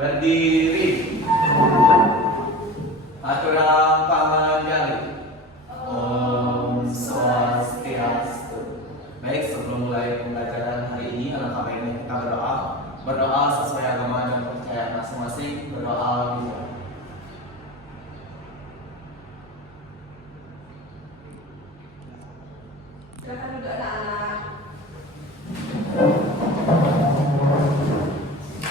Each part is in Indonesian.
Berdiri. Aturang pangandaling. Om Swastiastu. Baik, sebelum mulai pembelajaran hari ini, alangkah baiknya kita berdoa. Berdoa sesuai agama dan kepercayaan masing-masing. Berdoa dimulai. Silakan duduk anak-anak.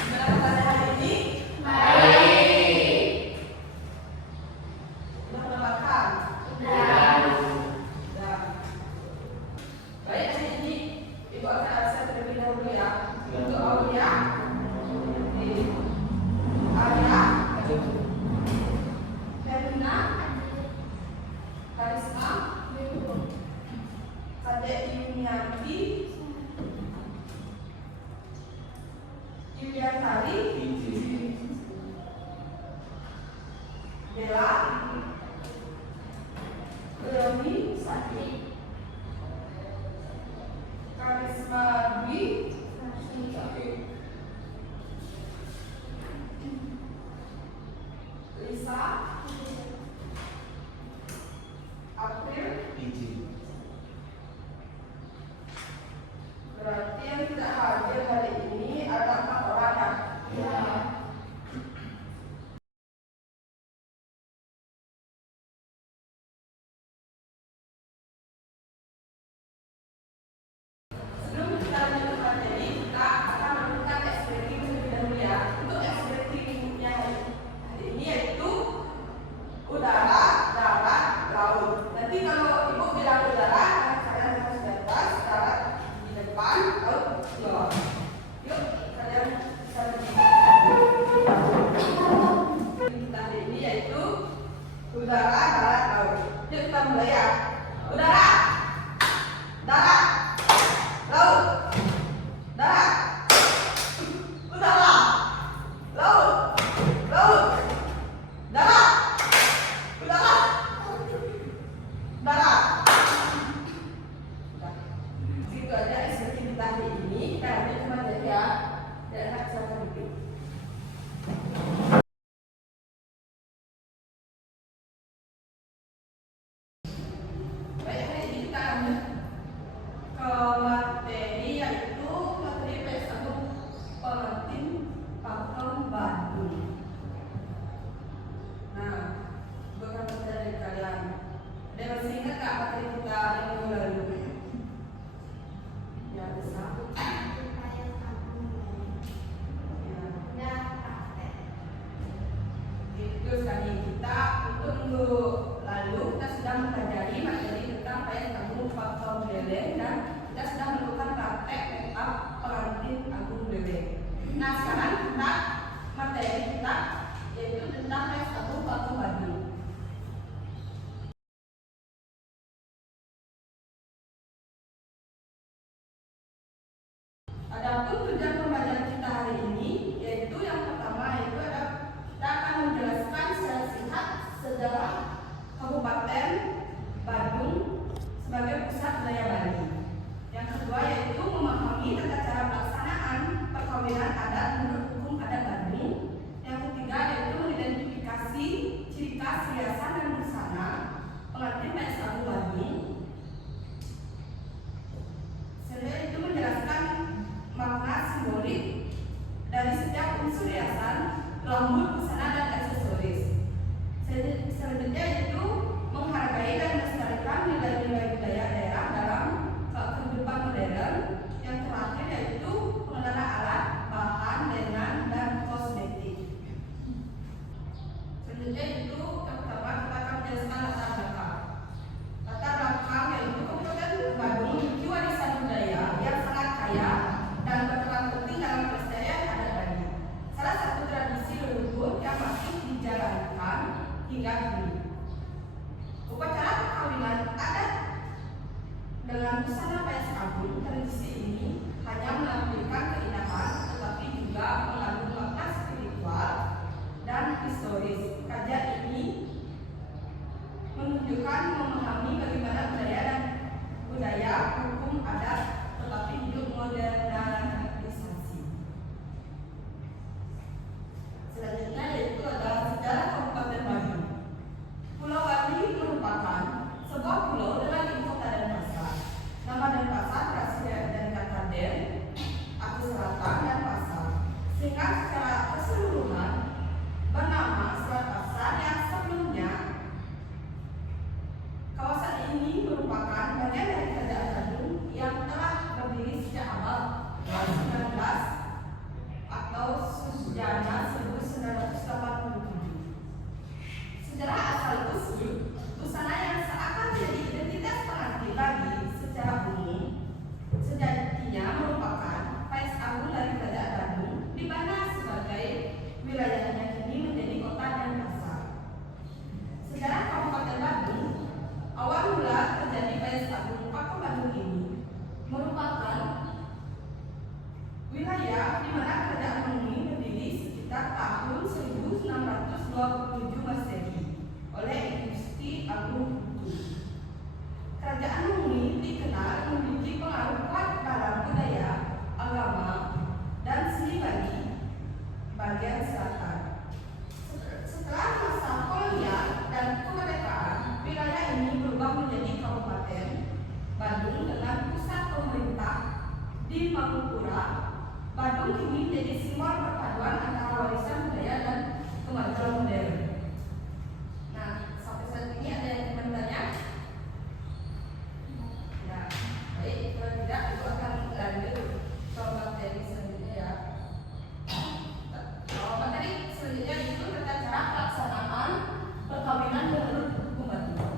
Gimana pada hari ini? Baik. Udah makan? Udah. Baik, hari ini Ibu akan absen terlebih dahulu ya. Untuk Aulia, Arya, Herina, Karisma, Kadek Yunianti, Yuliantari, Bella, Leoni, Karisma Dwi, Lisa, April. Berarti yang tidak hadir hari ini ada 4 orang ya? Ya. Sebelum kita lanjut ke materi, kita akan melakukan explaining terlebih dahulu ya. Untuk explainingnya hari ini yaitu udara, darat, laut. Nanti kalau Ibu bilang udara, kalian harus di atas, darat di depan, laut di bawah. Yuk, kalian bisa kita hari ini yaitu udara, darat, laut. Yuk kita mulai ya. Udara, darat, laut, darat, udara, laut, laut, darat, udara, darat. Udah. Gitu aja ekspresi kita hari ini. Kita lanjut ke materi ya. Dan bisa sedikit. Baik, hari ini kita lanjut ke materi yaitu materi PS1 pengantin pakem Bandung. Nah, bukan materi kalian. Ada yang masih ingat nggak materi kita yang minggu lalu? Ya bisa. Ya. Itu sekali kita untuk minggu lalu kita sudah mempelajari materi tentang payung agung faktor beleng dan kita sudah melakukan praktek make up pengantin agung beleng. Nah sekarang kita materi kita yaitu tentang payung agung faktor Bandung. Adapun tujuan pembelajaran kita hari ini yaitu yang pertama yaitu adalah kita akan menjelaskan secara singkat sejarah Kabupaten Bandung sebagai pusat budaya Bali. Yang kedua yaitu memahami tata cara pelaksanaan perkawinan adat menurut hukum adat Bandung. Yang ketiga yaitu mengidentifikasi ciri khas hiasan dan busana pengantin PS Agung Bandung. Selanjutnya itu menjelaskan makna simbolik dari setiap unsur hiasan, rambut, busana, dan aksesoris. Selanjutnya itu menghargai dan melestarikan nilai-nilai budaya daerah dalam kehidupan modern. Yang terakhir yaitu pengenalan alat, bahan, lengan, dan kosmetik. Selanjutnya itu yang pertama kita akan menjelaskan latar belakang. Latar belakang yaitu Kabupaten Bandung memiliki warisan budaya yang sangat kaya dan berperan penting dalam pelestarian adat Bali. Salah satu tradisi leluhur yang masih dijalankan hingga kini. Upacara perkawinan adat dengan busana PS Agung. Tradisi ini hanya menampilkan keindahan, tetapi juga mengandung makna spiritual dan historis. Kajian ini menunjukkan memahami bagaimana budaya hukum adat tetapi hidup modernisasi. Di Mangupura, Badung kini jadi simbol perpaduan antara warisan budaya dan kemajuan modern. Nah, sampai saat ini ada yang ingin bertanya? Ya, baik, kalau tidak itu akan lanjut ke materi selanjutnya ya. Materi selanjutnya itu tentang cara pelaksanaan perkawinan menurut hukum Bandung.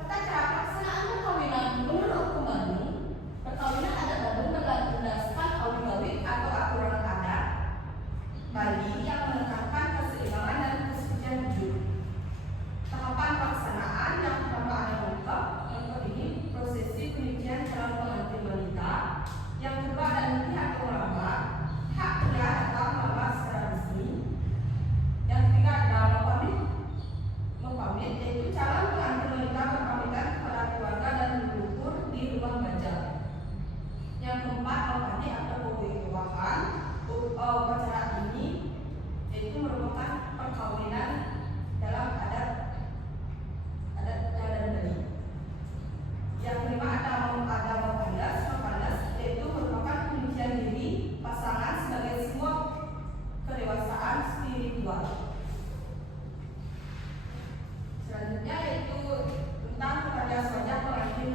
Tata cara pelaksanaan perkawinan menurut hukum Bandung, perkawinan adat Bandung berdasarkan awit-awit atau aturan adat Bali yang menekankan keseimbangan dan kesucian wujud. Tahapan pelaksanaan yang pertama ada lengkap, ini prosesi penyucian calon pengantin wanita. Yang kedua ada nikah atau melamar, hak pria datang melamar secara resmi. Yang ketiga ada mempamit, yaitu calon pengantin wanita berpamitan kepada keluarga dan leluhur di rumah baca. Yang keempat mempamit atau pembukaan. Upacara ini yaitu merupakan perkawinan dalam adat Bali. Yang kelima ada mapandas, yaitu merupakan penyucian diri pasangan sebagai sebuah kedewasaan spiritual. Selanjutnya yaitu tentang tata wajah pengantin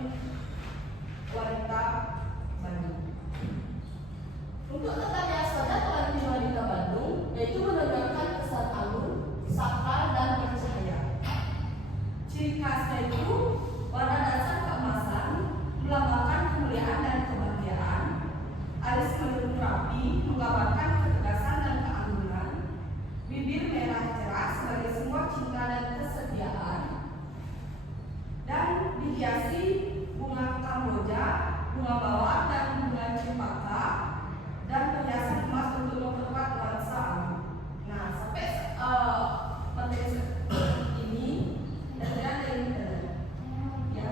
wanita Bandung. Untuk tata wajah pengantin wanita Bandung yaitu mendengarkan kesan alun, sakral dan bercahaya. Ciri khasnya itu warna dasar keemasan melambangkan kemuliaan dan kebahagiaan. Alis melengkung rapi menggambarkan ketegasan dan keanggunan. Bibir merah cerah sebagai simbol cinta dan kesetiaan. Dan dihiasi bunga kamboja, bunga bawang dan bunga cempaka dan perhiasan emas untuk memperkuat nuansa alam. Nah, sampai materi ini dan ada yang ya,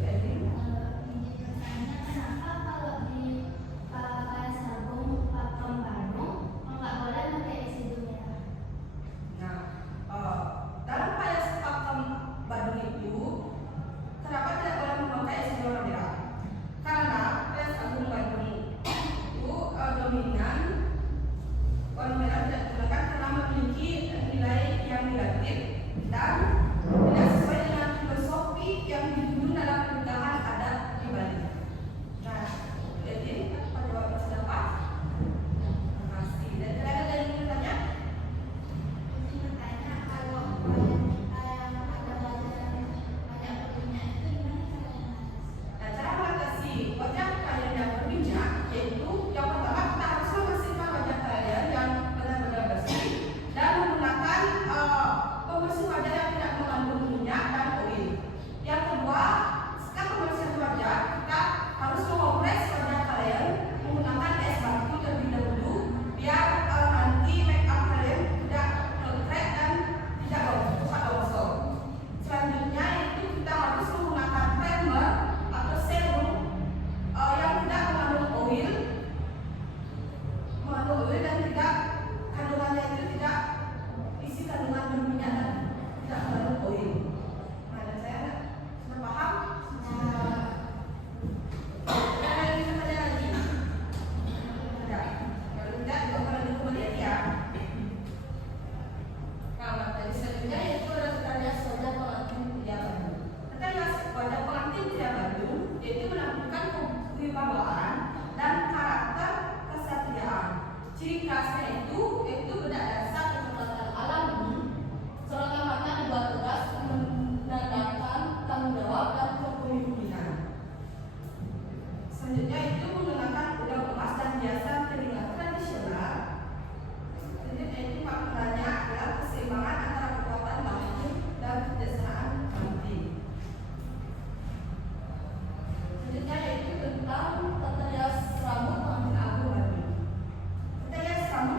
Edwin. Kenapa kalau di Kaya Sarung Pakem Bandung nggak boleh pakai isi merah? Nah, dalam Kaya Pakem Bandung itu, kenapa tidak boleh memakai isi warna merah? Karena Kaya Sarung Bandung itu dominan warna merah tidak digunakan karena memiliki nilai yang negatif dan tidak sesuai dengan filosofi yang didukung dalam pernikahan adat di Bali. Nah, jadi apa jawaban pendapat? Terima kasih. Dan ada yang ingin bertanya? Makanya kalau ada banyak berminyak itu gimana caranya? Nah, cara mengatasi wajah kalian yang berminyak yaitu yang pertama kita harus membersihkan wajah kalian yang benar-benar bersih dan menggunakan pembersih wajah yang tidak mengandung minyak dan oil. Yang kedua, setelah pembersihan wajah kita harus mengopres wajah kalian menggunakan es batu terlebih dahulu biar nanti make up kalian tidak meletrek dan tidak cepat gosong. Selanjutnya itu kita harus menggunakan primer atau serum yang tidak mengandung oil dan tidak kandungannya itu tidak isi kandungan berminyak dan tidak mengandung oil. Nah, dan saya sudah paham. Ada yang ingin bertanya lagi? Tidak. Kalau tidak, juga akan lanjut kembali lagi ya. Nah, materi selanjutnya yaitu adalah tata wajah pengantin pria Bandung. Tata wajah pengantin pria Bandung yaitu menampilkan kewibawaan dan karakter kesatriaan. Ciri khasnya itu berdasar kecepatan alami, serta-merta dibuat tegas menandakan tanggung jawab dan kepemimpinan. Selanjutnya itu menggunakan udang emas dan hiasan telinga tradisional. Selanjutnya itu maknanya adalah keseimbangan antara kekuatan lahir dan kebijaksanaan nanti. Selanjutnya yaitu tentang tata hias rambut pengantin agung Bandung. Tata hias rambut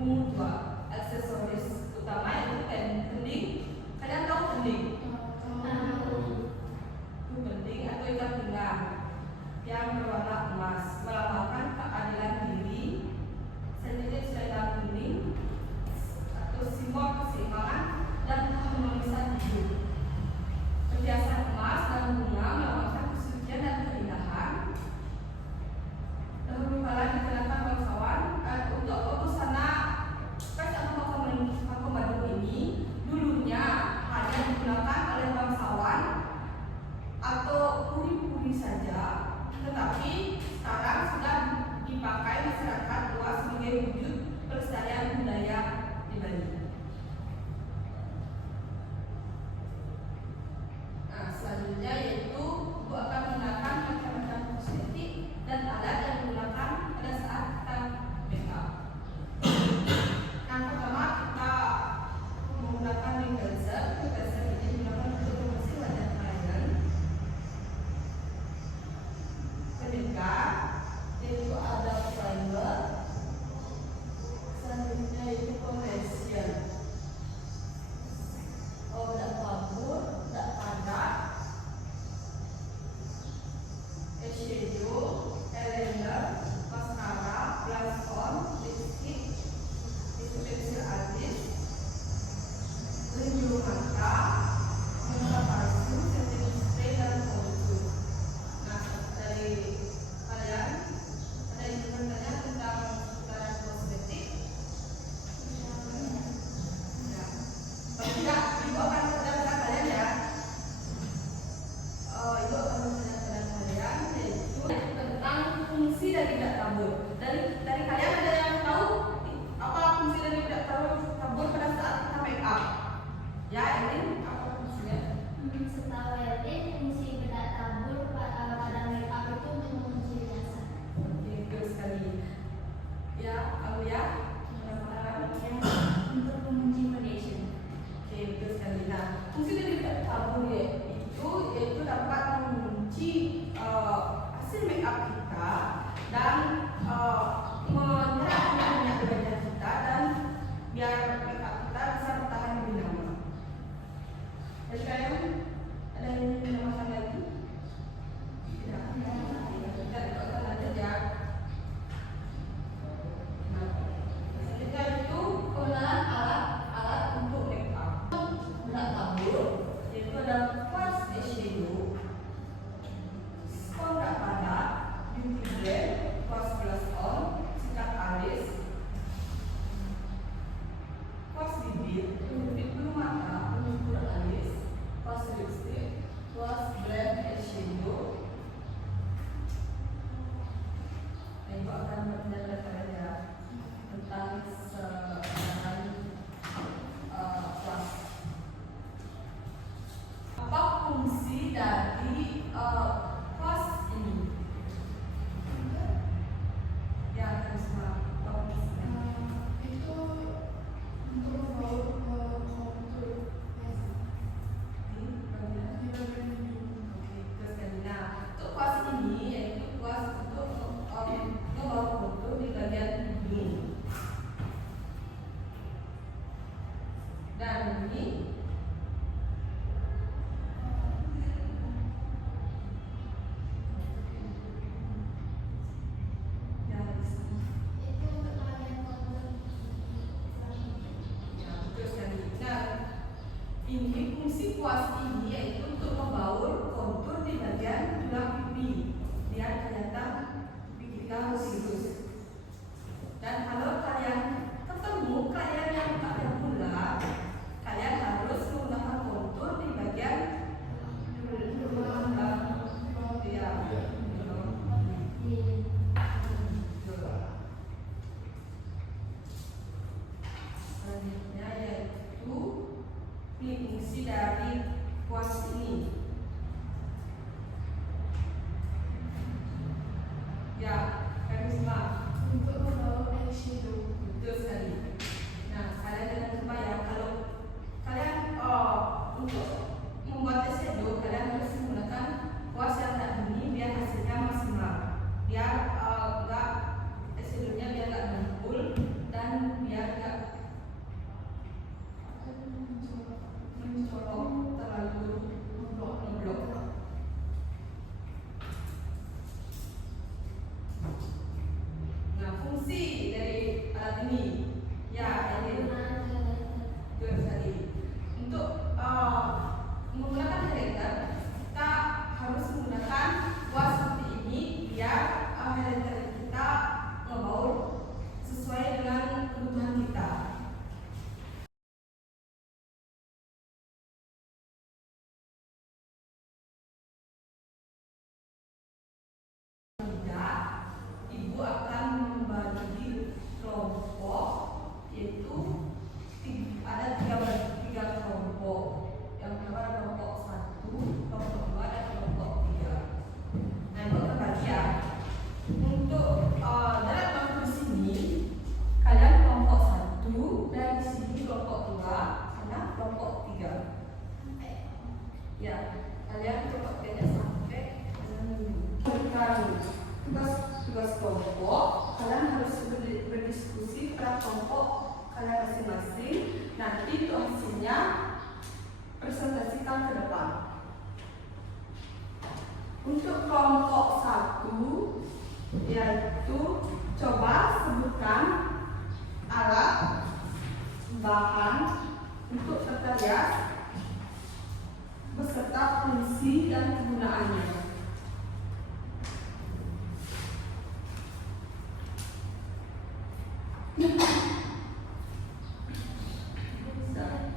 Umum 2. Aksesoris utama itu kendi. Kalian tahu kendi? Itu kendi atau ikat pinggang yang berwarna emas, melambangkan keadilan diri. Selanjutnya selendang kuning atau simbol keseimbangan dan keharmonisan hidup. Perhiasan emas dan bunga melambangkan kesucian dan keindahan. Dahulu kala dikenakan bangsawan untuk busana pers atau paku Badung ini dulunya hanya digunakan oleh bangsawan atau puri-puri saja, tetapi sekarang sudah dipakai masyarakat luas sebagai wujud pelestarian budaya di Bali. Nah, selanjutnya yaitu Ibu akan menggunakan macam-macam kosmetik dan alat yang digunakan pada saat kita make up. Yang pertama kita menggunakan lip cleanser. Lip cleanser ini digunakan untuk membersih wajah kalian. Kedua, yaitu ada primer. Selanjutnya yaitu foundation. Bedak tabur, bedak padat, eyeshadow, eyeliner, mascara, blush on, lipstick, pensil alis, lembut mata, minyak parfum, setting spray dan contour. Nah, dari kalian ada yang bertanya tentang seputaran kosmetik? Ya. Tidak, Ibu akan bertanya kalian ya. Ibu akan bertanya kepada kalian yaitu tentang fungsi dari bedak tabur. Dari kalian ada yang tahu apa fungsi dari bedak tabur pada saat kita make up? Ya, Elin, apa fungsinya? Setahu Elin, fungsi bedak tabur pada make up itu untuk mengunci riasan. Oke, betul sekali. Ya, aku ya. Untuk mengunci foundation. Oke, betul sekali. Nah, fungsi dari bedak tabur yaitu dapat mengunci hasil make up kita dan menyerap minyak di wajah kita dan biar make up kita bisa bertahan lebih lama. Jadi kalian ada yang ingin menambahkan lagi? Tidak. Kita ikutkan aja ya. Nah, selanjutnya itu pengenalan alat untuk make up. Bedak tabur yaitu ada quartz eyeshadow, spons bedak padat, beauty blend, quartz blush on, sikat alis, quartz bibir, penyuntik bulu mata, penyukur alis, quartz lipstick, quartz blend eyeshadow. Nah, Ibu akan berbicara saja tentang sebaran quartz. Apa fungsi dari quartz ini? Ya, Karisma, apa fungsinya? Itu untuk membaur ke kontur Di bagian di bagian hidung. Oke, terus kan. Nah, untuk quartz ini yaitu quartz untuk membaur kontur di bagian hidung. Dan ini ya, Itu untuk bagian kontur. ya, betul sekali. Nah, ini fungsi quartz ini yaitu untuk membaur kontur di bagian tulang pipi biar kelihatan pipi kita lurus. Dan kalau kalian ketemu kalian yang tak ada bulat, kalian harus menggunakan kontur di bagian tulang ya. Selanjutnya yaitu fungsi dari kelompok kalian masing-masing. Nanti untuk hasilnya presentasikan ke depan. Untuk kelompok 1 yaitu coba sebutkan alat, bahan untuk tata rias beserta fungsi dan kegunaannya.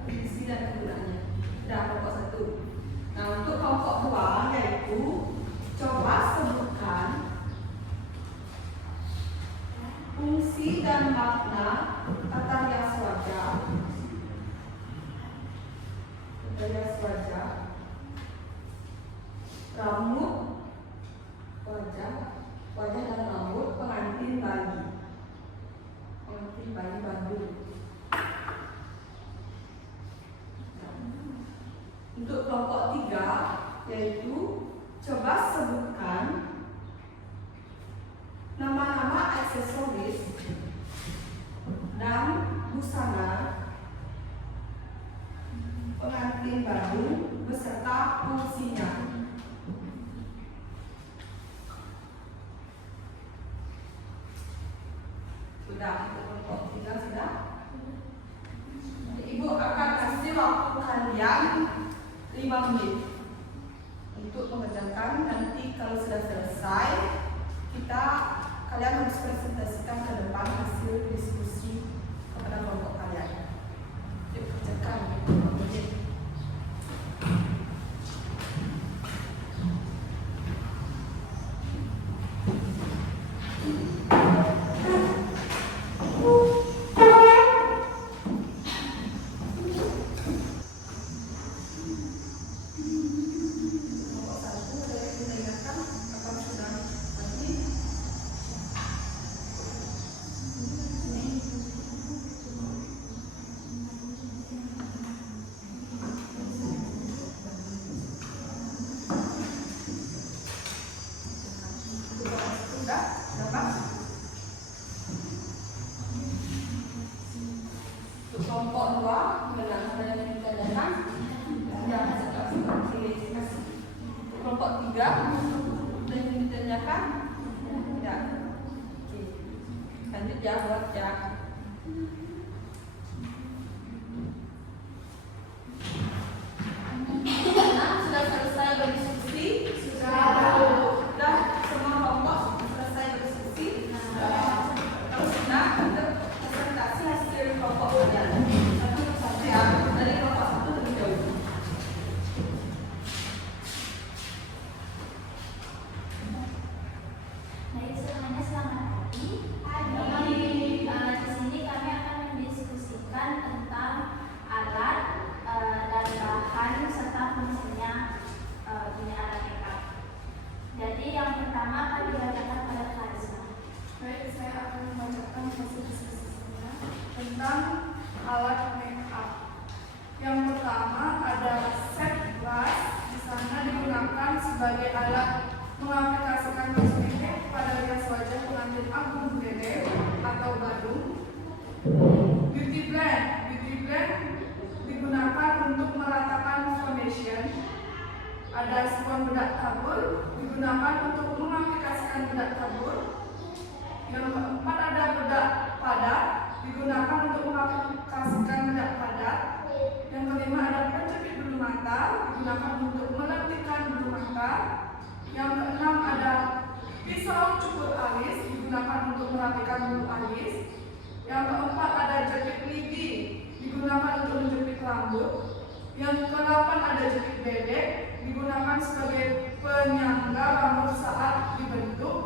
Fungsi dan kegunaannya. Sudah kelompok 1. Nah, untuk kelompok 2 yaitu coba sebutkan fungsi dan makna tata rias wajah. Tata rias wajah, rambut, wajah dan rambut pengantin bayi Bandung. Untuk kelompok 3 yaitu coba sebutkan nama-nama aksesoris dan busana pengantin Bandung beserta fungsinya. Sudah, kelompok 3 sudah. Ibu akan kasih waktu kalian 5 menit untuk mengerjakan. Nanti kalau sudah selesai, kalian harus presentasikan ke depan hasil diskusi kepada kelompok kalian. Yuk kerjakan. Kelompok 2 mengenal yang ditanyakan. Kelompok 3 yang ditanyakan. Ya. Oke. Lanjut ya, buat ya. Sudah selesai berdiskusi? Sudah semua kelompok selesai berdiskusi? Kalau sudah, kita presentasi hasil kelompok kalian. Satu persatu ya, dari kelompok 1 lebih jauh. Baik, semuanya selamat pagi. Di sini kami akan mendiskusikan tentang alat dan bahan serta fungsinya ini alat makeup. Jadi yang pertama akan dibacakan pada Karisma. Baik, saya akan membacakan hasil diskusinya tentang alat make up. Yang pertama ada set brush. Di sana digunakan sebagai alat mengaplikasikan kosmetik pada rias wajah pengantin agung Dede atau Badung. Beauty blend. Beauty blend digunakan untuk meratakan foundation. Ada spons bedak tabur digunakan untuk mengaplikasikan bedak tabur. Yang keempat ada bedak padat digunakan untuk mengaplikasikan bedak padat. Yang kelima ada penjepit bulu mata digunakan untuk melentikkan bulu mata. Yang keenam ada pisau cukur alis digunakan untuk merapikan bulu alis. Yang keempat ada jepit lidi digunakan untuk menjepit rambut. Yang kedelapan ada jepit bebek digunakan sebagai penyangga rambut saat dibentuk.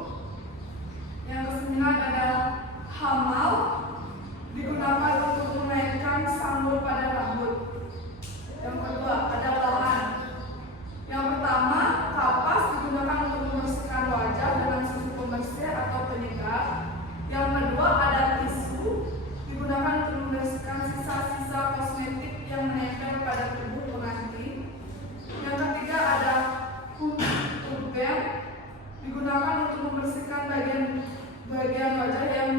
Yang kesembilan ada hamal digunakan untuk menaikkan sanggul pada rambut. Yang kedua ada lahan. Yang pertama kapas digunakan untuk membersihkan wajah dengan susu pembersih atau penyegar. Yang kedua ada tisu digunakan untuk membersihkan sisa-sisa kosmetik yang menempel pada tubuh pengantin. Yang ketiga ada pulpen digunakan untuk membersihkan bagian wajah yang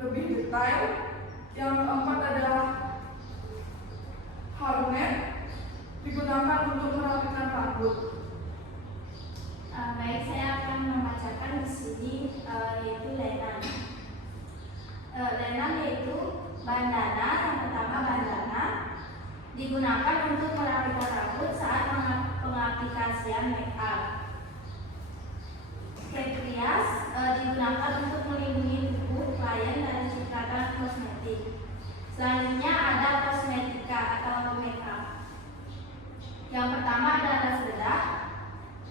lebih detail. Yang keempat adalah harnet, digunakan untuk merapikan rambut. Baik, saya akan membacakan di sini yaitu lenan. Lenan yaitu bandana. Yang pertama bandana digunakan untuk merapikan rambut saat pengaplikasian make up. Ketrias digunakan untuk melindungi tubuh klien dari cipratan kosmetik. Selanjutnya ada kosmetika atau make up. Yang pertama ada alas bedah,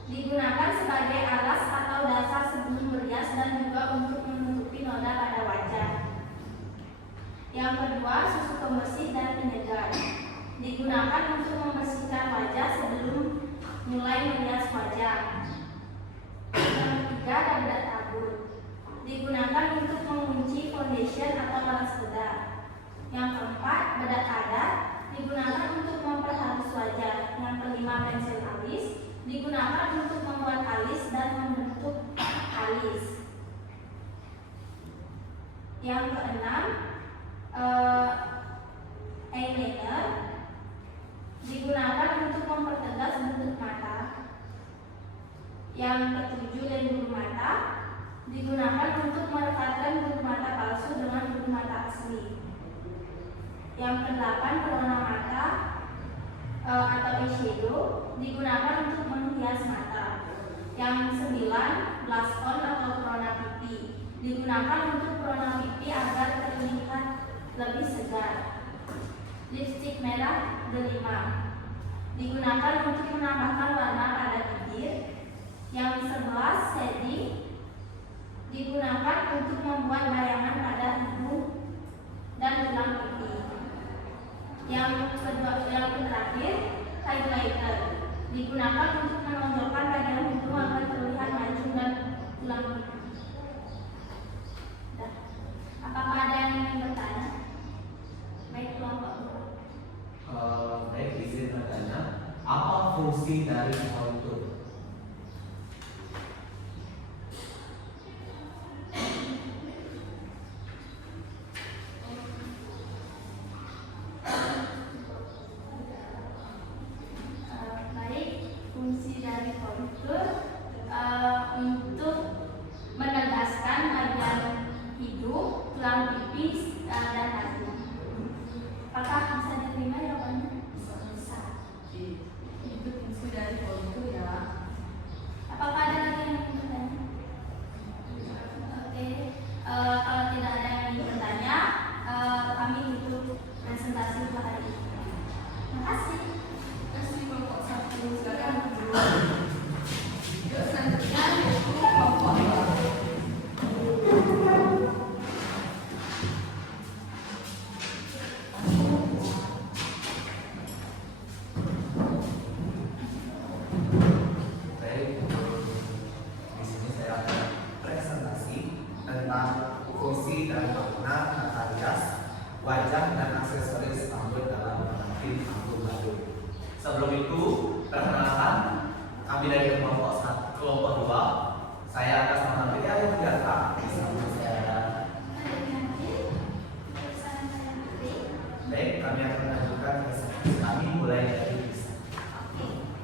digunakan sebagai alas atau dasar sebelum berias dan juga untuk menutupi noda pada wajah. Yang kedua, susu pembersih dan penyegar, digunakan untuk membersihkan wajah sebelum mulai merias wajah. Yang ketiga, ada bedak tabur, digunakan untuk mengunci foundation atau alas bedah. Yang keempat, bedak adat, digunakan untuk memperhalus wajah. Yang kelima, pensil alis, digunakan untuk membuat alis dan membentuk alis. Yang keenam, eyeliner, digunakan untuk mempertegas bentuk mata. Yang ketujuh, lem bulu mata, digunakan untuk merekatkan bulu mata palsu dengan bulu mata asli. Yang kedelapan, pelona mata atau eyeshadow, digunakan untuk menghias mata. Yang sembilan, blush on atau pelona pipi, digunakan untuk pelona pipi agar terlihat lebih segar. Lipstik merah delima, digunakan untuk menambahkan warna pada bibir. Yang 11, shading, digunakan untuk membuat bayangan pada hidung dan tulang pipi. Yang terakhir, highlighter, digunakan untuk menonjolkan bagian hidung agar terlihat mancung dan tulang pipi. Apakah ada yang ingin bertanya? Baik, kelompok. Baik, izin bertanya, apa fungsi dari kontur? Fungsi dari kontur untuk menegaskan bagian hidung, tulang pipi, dan hati. Apakah bisa diterima jawabannya? Bisa. Itu fungsi dari kontur ya. Apakah ada lagi yang ingin bertanya? Oke, kalau tidak ada yang ingin bertanya, kami tutup presentasi untuk hari ini. Terima kasih. Kasih kelompok 1 silakan. Yuk, selanjutnya yaitu kelompok 2. Baik, di sini saya akan presentasi tentang fungsi dan makna tata rias wajah dan aksesoris rambut dalam pengantin rambut baru. Sebelum itu, perkenalkan kami dari kelompok 2. Saya atas nama Ria Yogyakarta bersama saya. Baik, kami akan melanjutkan presentasi kami mulai dari bisa.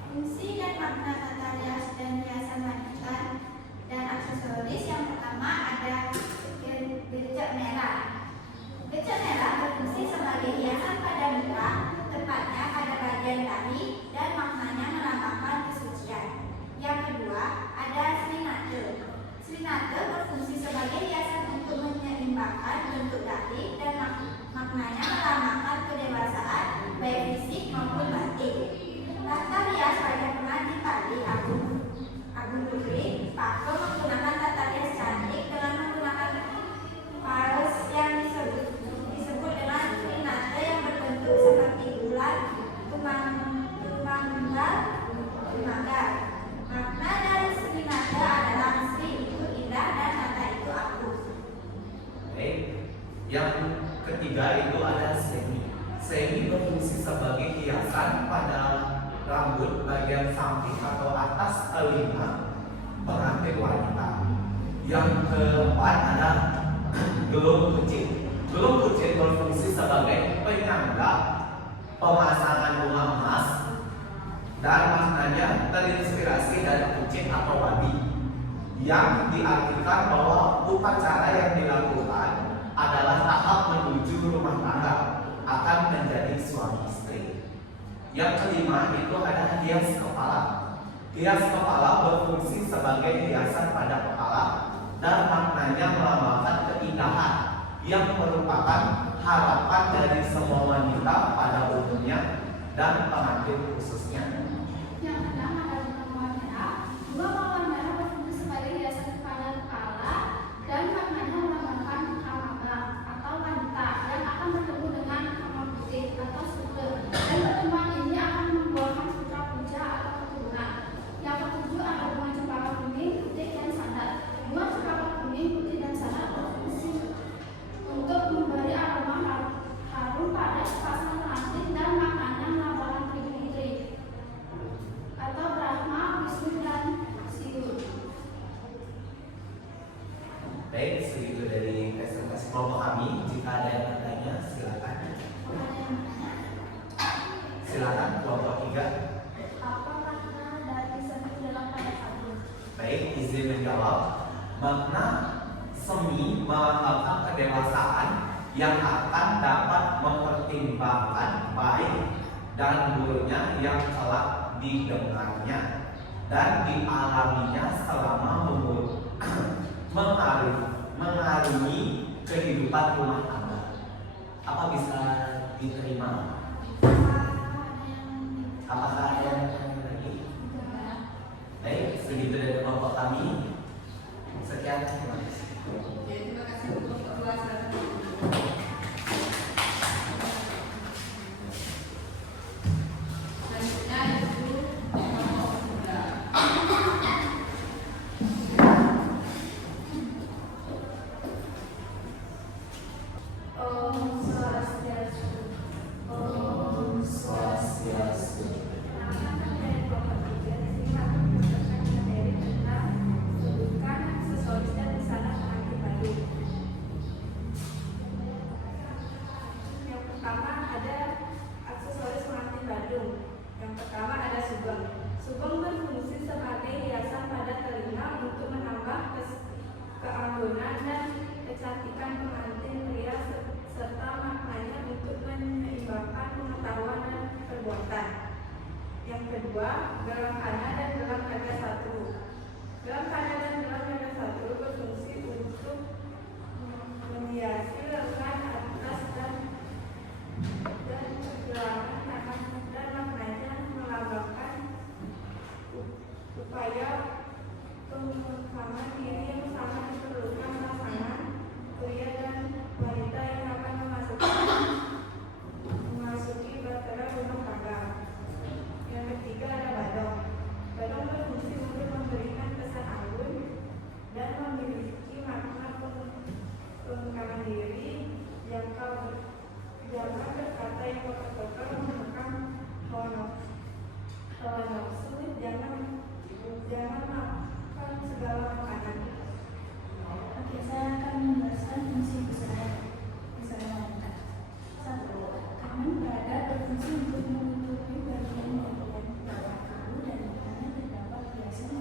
Fungsi dan makna tata rias dan hiasan wanita dan aksesoris. Yang pertama ada gercep merah. Gercep merah berfungsi sebagai hiasan pada muka, tepatnya pada bagian dahi, dan maknanya melambangkan kesucian. Yang kedua ada slinate. Slinate berfungsi sebagai hiasan untuk menyeimbangkan bentuk dahi dan maknanya melambangkan kedewasaan baik fisik maupun batin. Tata rias wajah pengantin tadi Agung Putri Pakto menggunakan tata rias cantik dengan menggunakan paus yang disebut dengan slinate yang berbentuk seperti bulan tumanggal. Makna dari slinate adalah Sri itu indah dan Nata itu agung. Baik, yang ketiga itu ada semi. Semi berfungsi sebagai hiasan pada rambut bagian samping atau atas telinga pengantin wanita. Yang keempat ada gelung kucing. Gelung kucing berfungsi pada pemasangan bunga emas dan maknanya terinspirasi dari kucing atau babi, yang diartikan bahwa upacara yang dilakukan adalah tahap menuju rumah tangga akan menjadi suami istri. Yang kelima itu ada hias kepala. Hias kepala berfungsi sebagai hiasan pada kepala dan maknanya melambangkan keindahan yang merupakan harapan dari semua wanita pada umumnya dan pengantin khususnya. Yang keenam ada bunga mawar merah. Bunga mawar merah berfungsi sebagai hiasan pada kepala dan maknanya melambangkan kamabah atau wanita yang akan bertemu dengan kamar putih atau suter, dan pertemuan ini akan membuahkan putra puja atau keturunan. Yang ketujuh ada bunga cempaka kuning, putih, dan sandal. Bunga cempaka kuning, putih, dan sandal berfungsi untuk memberi aroma harum pada pasang pengantin dan maknanya melambangkan Tridiri atau Brahma, Wisnu, dan Siwa. Baik, segitu dari presentasi kelompok kami. Jika ada yang bertanya, silakan. Silakan kelompok 3. Apa makna dari seni dalam pada satu? Baik, izin menjawab. Makna semi melambangkan kedewasaan yang akan dapat mempertimbangkan baik dan buruknya yang telah didengarnya dan dialaminya selama mengarungi kehidupan rumah tangga. Apa bisa diterima? Apakah ada yang bertanya lagi? Baik, segitu dari kelompok kami. Sekian, terima kasih. Oke, terima kasih untuk penjelasan. Selanjutnya itu kelompok 3. Om Swastiastu. Om Swastiastu. Nama dari kelompok 3 di sini akan menjelaskan materi tentang kedudukan aksesoris dan busana pengantin baru. Yang pertama ada aksesoris pengantin badung. Yang pertama ada sugeng. Sugeng berfungsi sebagai hiasan pada telinga untuk menambah keanggunan dan kecantikan pengantin pria serta maknanya untuk menyeimbangkan pengetahuan dan perbuatan. Yang kedua, gelang kana dan gelang naga satu. Gelang kana dan gelang naga satu berfungsi untuk menghiasi lengan atas dan pergelangan tangan dan maknanya melambangkan upaya pemakaman diri yang sangat diperlukan pasangan pria dan wanita yang akan memasuki bahtera rumah tangga. Yang ketiga ada badong. Badong berfungsi untuk memberikan kesan anggun dan memiliki makna pemakaman diri yang jangan berkata yang kotor-kotor menekan hawa nafsu, jangan makan segala makanan. Oke, saya akan menjelaskan fungsi busana wanita. 1. Kamen berada berfungsi untuk menutupi bagian bawah tubuh dan dalamnya terdapat hiasan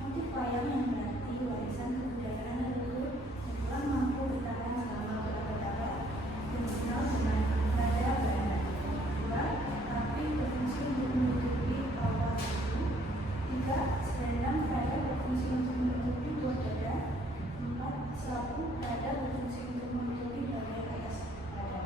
motif wayang yang berarti warisan kebudayaan leluhur yang telah mampu bertahan selama berabad-abad dan dikenal dengan Raja Belanda. 2. Tapi berfungsi untuk menutupi bawah tubuh. 3. Selendang berada berfungsi untuk menutupi buah dada. 4. Sapu berada berfungsi untuk menutupi bagian atas dada.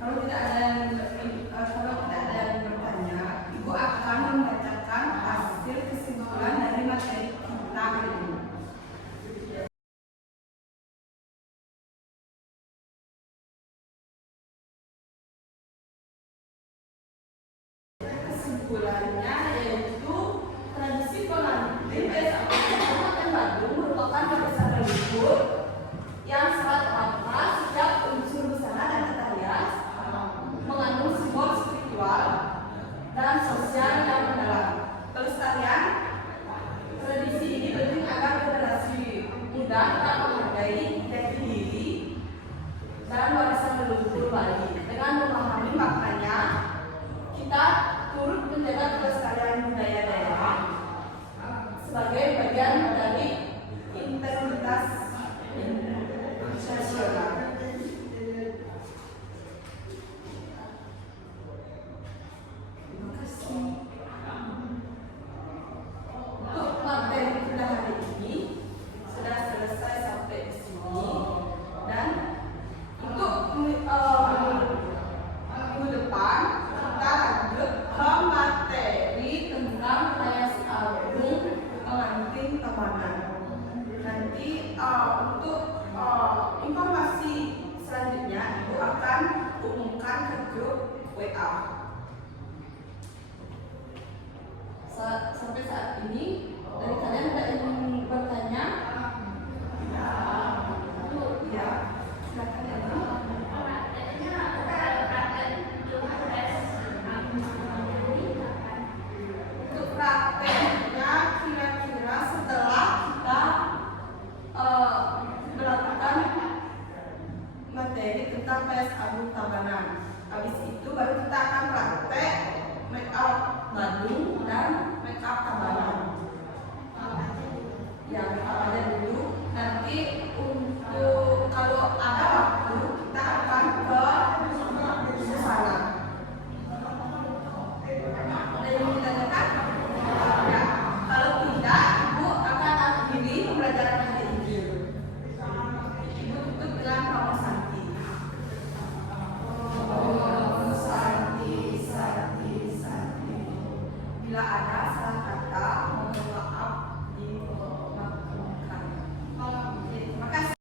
Kalau tidak ada yang bertanya, Ibu akan membacakan hasil kesimpulan dari materi kita hari ini. Kesimpulannya yaitu tradisi pengantin Kabupaten Bandung merupakan warisan leluhur yang sangat makna sejak unsur busana dan tata hias mengandung simbol spiritual dan sosial yang mendalam. Kelestarian tradisi ini penting agar generasi muda tetap menghargai jati diri dan warisan leluhur Bali. Dengan memahami maknanya, kita turut menjaga kelestarian budaya daerah sebagai bagian dari integritas nasional. Terima kasih. Untuk materi kita hari ini sudah selesai sampai di sini, dan untuk minggu depan kita lanjut ke materi tentang Hayas Agung pengantin Tabanan. Nanti untuk informasi selanjutnya Ibu akan umumkan ke grup WA. Sampai saat ini dari kalian ada yang ingin bertanya? Ya, silakan ya. Untuk prakteknya kira-kira setelah kita melakukan materi tentang Hayas Agung Tabanan. Habis itu baru kita akan praktek make up Bandung dan make up Tabanan. Ya, make up aja dulu.